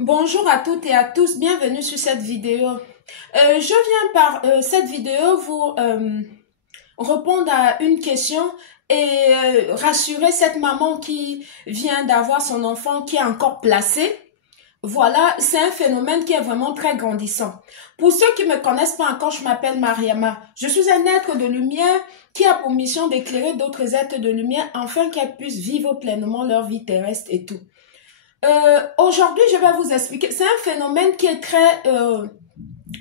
Bonjour à toutes et à tous, bienvenue sur cette vidéo. Je viens par cette vidéo vous répondre à une question et rassurer cette maman qui vient d'avoir son enfant qui est encore placé. Voilà, c'est un phénomène qui est vraiment très grandissant. Pour ceux qui me connaissent pas encore, je m'appelle Mariama. Je suis un être de lumière qui a pour mission d'éclairer d'autres êtres de lumière afin qu'elles puissent vivre pleinement leur vie terrestre et tout. Aujourd'hui, je vais vous expliquer. C'est un phénomène qui est très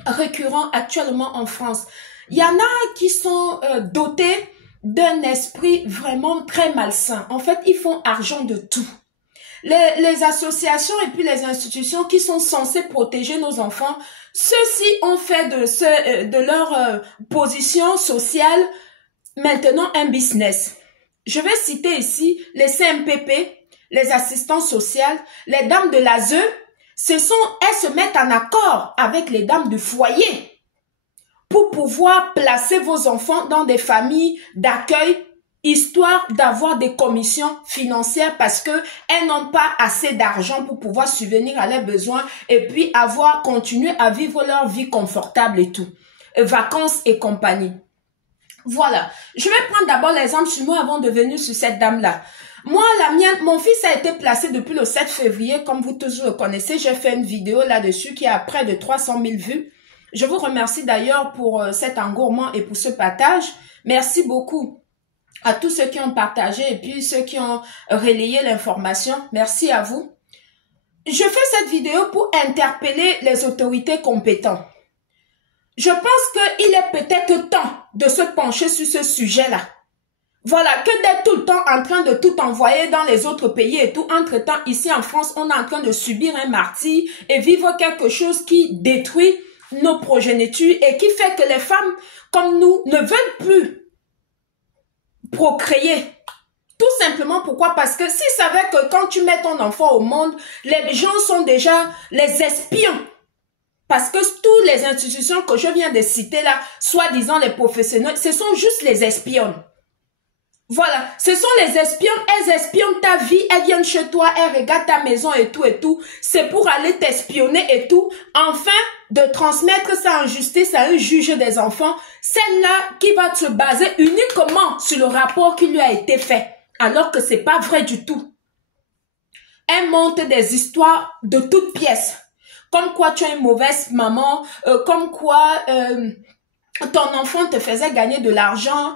récurrent actuellement en France. Il y en a qui sont dotés d'un esprit vraiment très malsain. En fait, ils font argent de tout. Les associations et puis les institutions qui sont censées protéger nos enfants, ceux-ci ont fait de leur position sociale maintenant un business. Je vais citer ici les CMPP, les assistants sociaux, les dames de l'ASE. Elles se mettent en accord avec les dames du foyer pour pouvoir placer vos enfants dans des familles d'accueil, histoire d'avoir des commissions financières parce que elles n'ont pas assez d'argent pour pouvoir subvenir à leurs besoins et puis continuer à vivre leur vie confortable et tout, vacances et compagnie. Voilà, je vais prendre d'abord l'exemple sur moi avant de venir sur cette dame-là. Moi, mon fils a été placé depuis le 7 février, comme vous tous le connaissez. J'ai fait une vidéo là-dessus qui a près de 300 000 vues. Je vous remercie d'ailleurs pour cet engouement et pour ce partage. Merci beaucoup à tous ceux qui ont partagé et puis ceux qui ont relayé l'information. Merci à vous. Je fais cette vidéo pour interpeller les autorités compétentes. Je pense qu'il est peut-être temps de se pencher sur ce sujet-là. Voilà, que d'être tout le temps en train de tout envoyer dans les autres pays et tout. Entre-temps, ici en France, on est en train de subir un martyre et vivre quelque chose qui détruit nos progénitures et qui fait que les femmes comme nous ne veulent plus procréer. Tout simplement pourquoi? Parce que s'ils savaient que quand tu mets ton enfant au monde, les gens sont déjà les espions. Parce que toutes les institutions que je viens de citer là, soi-disant les professionnels, ce sont juste les espions. Voilà, ce sont les espions, elles espionnent ta vie, elles viennent chez toi, elles regardent ta maison et tout. C'est pour aller t'espionner et tout, afin de transmettre ça en justice à un juge des enfants, celle-là qui va se baser uniquement sur le rapport qui lui a été fait, alors que c'est pas vrai du tout. Elle monte des histoires de toutes pièces, comme quoi tu es une mauvaise maman, comme quoi ton enfant te faisait gagner de l'argent,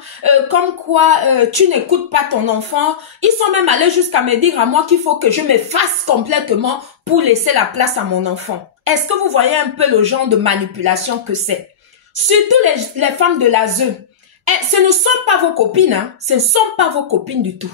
comme quoi tu n'écoutes pas ton enfant. Ils sont même allés jusqu'à me dire à moi qu'il faut que je m'efface complètement pour laisser la place à mon enfant. Est-ce que vous voyez un peu le genre de manipulation que c'est? Surtout les femmes de l'ASE. Ce ne sont pas vos copines, hein. Ce ne sont pas vos copines du tout.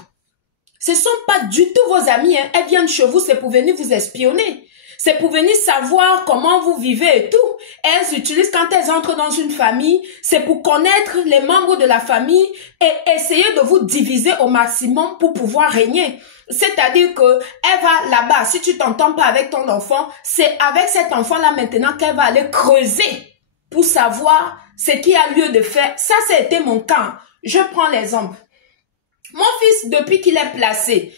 Ce ne sont pas du tout vos amies, hein. Elles viennent chez vous, c'est pour venir vous espionner. C'est pour venir savoir comment vous vivez et tout. Elles utilisent, quand elles entrent dans une famille, c'est pour connaître les membres de la famille et essayer de vous diviser au maximum pour pouvoir régner. C'est-à-dire que elle va là-bas, si tu t'entends pas avec ton enfant, c'est avec cet enfant-là maintenant qu'elle va aller creuser pour savoir ce qui a lieu de faire. Ça, c'était mon cas. Je prends l'exemple. Mon fils, depuis qu'il est placé,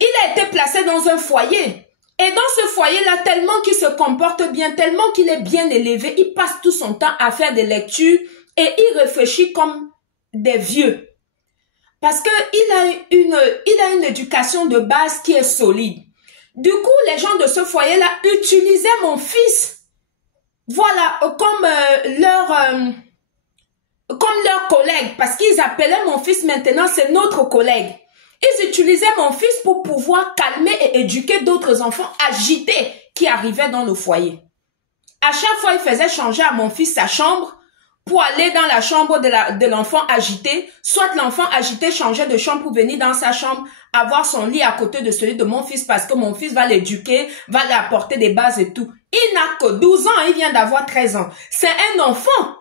il a été placé dans un foyer. Et dans ce foyer-là, tellement qu'il se comporte bien, tellement qu'il est bien élevé, il passe tout son temps à faire des lectures et il réfléchit comme des vieux. Parce que il a une éducation de base qui est solide. Du coup, les gens de ce foyer-là utilisaient mon fils. Voilà, comme leur collègue. Parce qu'ils appelaient mon fils maintenant, c'est notre collègue. Ils utilisaient mon fils pour pouvoir calmer et éduquer d'autres enfants agités qui arrivaient dans le foyer. À chaque fois, ils faisaient changer à mon fils sa chambre pour aller dans la chambre de l'enfant agité. Soit l'enfant agité changeait de chambre pour venir dans sa chambre, avoir son lit à côté de celui de mon fils parce que mon fils va l'éduquer, va lui apporter des bases et tout. Il n'a que 12 ans, il vient d'avoir 13 ans. C'est un enfant.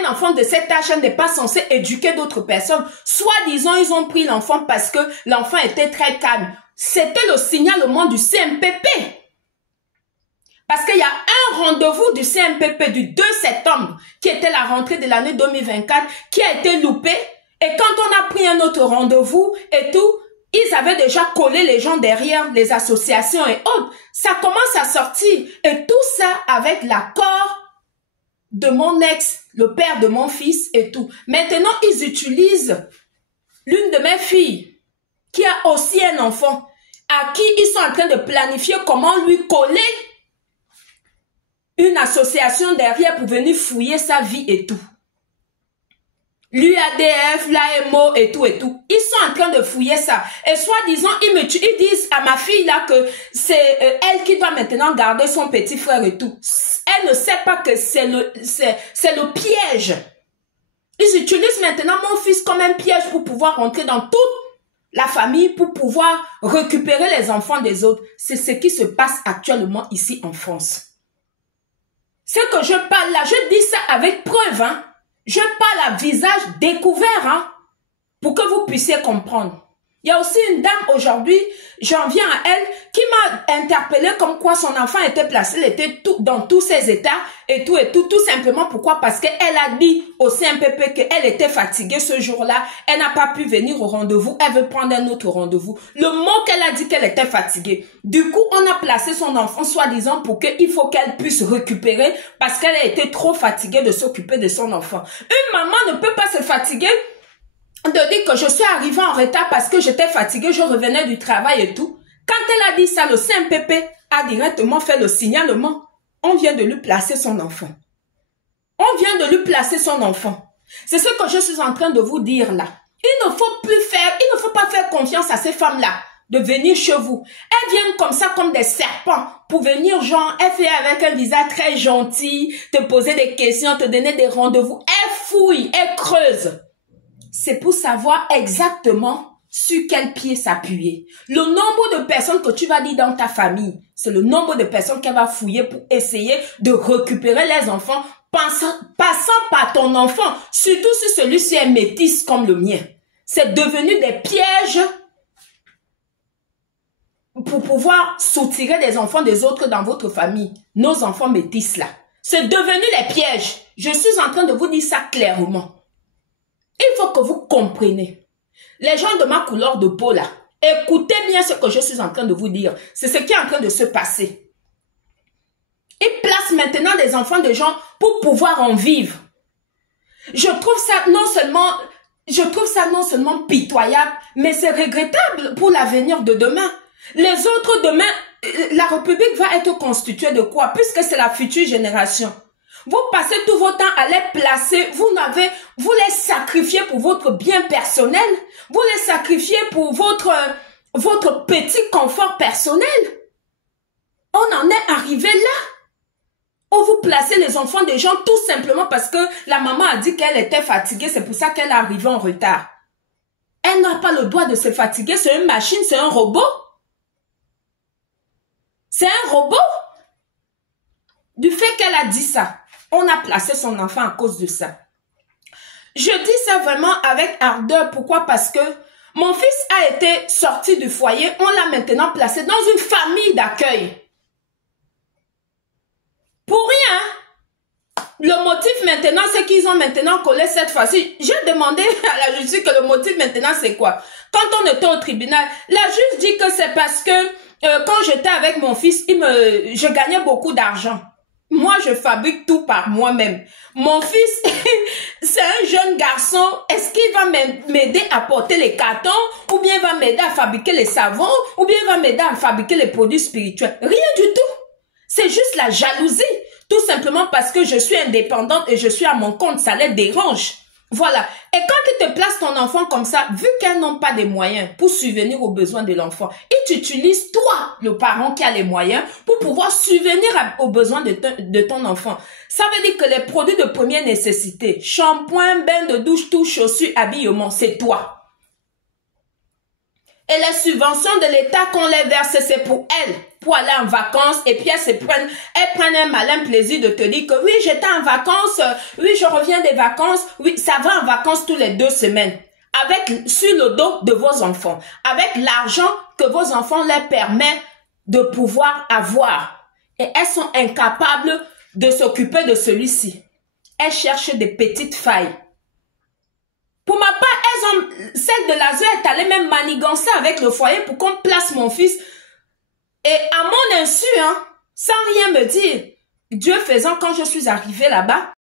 Un enfant de cet âge n'est pas censé éduquer d'autres personnes. Soi-disant, ils ont pris l'enfant parce que l'enfant était très calme. C'était le signalement du CMPP. Parce qu'il y a un rendez-vous du CMPP du 2 septembre, qui était la rentrée de l'année 2024, qui a été loupé. Et quand on a pris un autre rendez-vous et tout, Ils avaient déjà collé les gens derrière, les associations et autres. Ça commence à sortir. Et tout ça avec l'accord de mon ex, le père de mon fils et tout. Maintenant, ils utilisent l'une de mes filles qui a aussi un enfant, à qui ils sont en train de planifier comment lui coller une association derrière pour venir fouiller sa vie et tout. L'UADF, l'AMO et tout et tout. Ils sont en train de fouiller ça. Et soi-disant, ils disent à ma fille là que c'est elle qui doit maintenant garder son petit frère et tout. Elle ne sait pas que c'est le piège. Ils utilisent maintenant mon fils comme un piège pour pouvoir rentrer dans toute la famille, pour pouvoir récupérer les enfants des autres. C'est ce qui se passe actuellement ici en France. Ce que je parle là, je dis ça avec preuve, hein. Je parle à visage découvert, hein, pour que vous puissiez comprendre. Il y a aussi une dame aujourd'hui, j'en viens à elle, qui m'a interpellé comme quoi son enfant était placé, elle était dans tous ses états et tout, tout simplement pourquoi? Parce qu'elle a dit au CMPP qu'elle était fatiguée ce jour-là, elle n'a pas pu venir au rendez-vous, elle veut prendre un autre rendez-vous. Le mot qu'elle a dit qu'elle était fatiguée. Du coup, on a placé son enfant soi-disant pour qu'il faut qu'elle puisse récupérer parce qu'elle a été trop fatiguée de s'occuper de son enfant. Une maman ne peut pas se fatiguer de dire que je suis arrivée en retard parce que j'étais fatiguée, je revenais du travail et tout. Quand elle a dit ça, le CMPP a directement fait le signalement. On vient de lui placer son enfant. On vient de lui placer son enfant. C'est ce que je suis en train de vous dire là. Il ne faut pas faire confiance à ces femmes-là de venir chez vous. Elles viennent comme ça, comme des serpents, pour venir genre, elles font avec un visage très gentil, te poser des questions, te donner des rendez-vous. Elles fouillent, elles creusent. C'est pour savoir exactement sur quel pied s'appuyer. Le nombre de personnes que tu vas dire dans ta famille, c'est le nombre de personnes qu'elle va fouiller pour essayer de récupérer les enfants, passant par ton enfant, surtout si celui-ci est métis comme le mien. C'est devenu des pièges pour pouvoir soutirer des enfants des autres dans votre famille. Nos enfants métis là. C'est devenu les pièges. Je suis en train de vous dire ça clairement. Il faut que vous compreniez. Les gens de ma couleur de peau là, écoutez bien ce que je suis en train de vous dire. C'est ce qui est en train de se passer. Ils placent maintenant des enfants de gens pour pouvoir en vivre. Je trouve ça non seulement pitoyable, mais c'est regrettable pour l'avenir de demain. Les autres demain, la République va être constituée de quoi? Puisque c'est la future génération. Vous passez tout votre temps à les placer, vous les sacrifiez pour votre bien personnel, vous les sacrifiez pour votre petit confort personnel. On en est arrivé là. Où vous placez les enfants des gens tout simplement parce que la maman a dit qu'elle était fatiguée, c'est pour ça qu'elle est arrivée en retard. Elle n'a pas le droit de se fatiguer, c'est une machine, c'est un robot. C'est un robot. Du fait qu'elle a dit ça, on a placé son enfant à cause de ça. Je dis ça vraiment avec ardeur. Pourquoi? Parce que mon fils a été sorti du foyer. On l'a maintenant placé dans une famille d'accueil. Pour rien. Le motif maintenant, c'est qu'ils ont maintenant collé cette fois-ci. J'ai demandé à la justice que le motif maintenant, c'est quoi? Quand on était au tribunal, la juge dit que c'est parce que quand j'étais avec mon fils, je gagnais beaucoup d'argent. Moi, je fabrique tout par moi-même. Mon fils, c'est un jeune garçon. Est-ce qu'il va m'aider à porter les cartons? Ou bien il va m'aider à fabriquer les savons? Ou bien il va m'aider à fabriquer les produits spirituels? Rien du tout. C'est juste la jalousie. Tout simplement parce que je suis indépendante et je suis à mon compte. Ça les dérange. Voilà. Et quand ils te placent ton enfant comme ça, vu qu'elles n'ont pas de moyens pour subvenir aux besoins de l'enfant, ils t'utilisent, toi, le parent qui a les moyens, pour pouvoir subvenir aux besoins de ton enfant. Ça veut dire que les produits de première nécessité, shampoing, bain de douche, tout, chaussures, habillement, c'est toi. Et les subventions de l'État qu'on les verse, c'est pour elles, pour aller en vacances. Et puis elles prennent un malin plaisir de te dire que oui, j'étais en vacances, oui, je reviens des vacances, oui, ça va en vacances tous les 2 semaines. Sur le dos de vos enfants, avec l'argent que vos enfants leur permettent de pouvoir avoir. Et elles sont incapables de s'occuper de celui-ci. Elles cherchent des petites failles. Pour ma part, exemple, celle de l'ASE est allée même manigancer avec le foyer pour qu'on place mon fils. Et à mon insu, hein, sans rien me dire, Dieu faisant, quand je suis arrivée là-bas,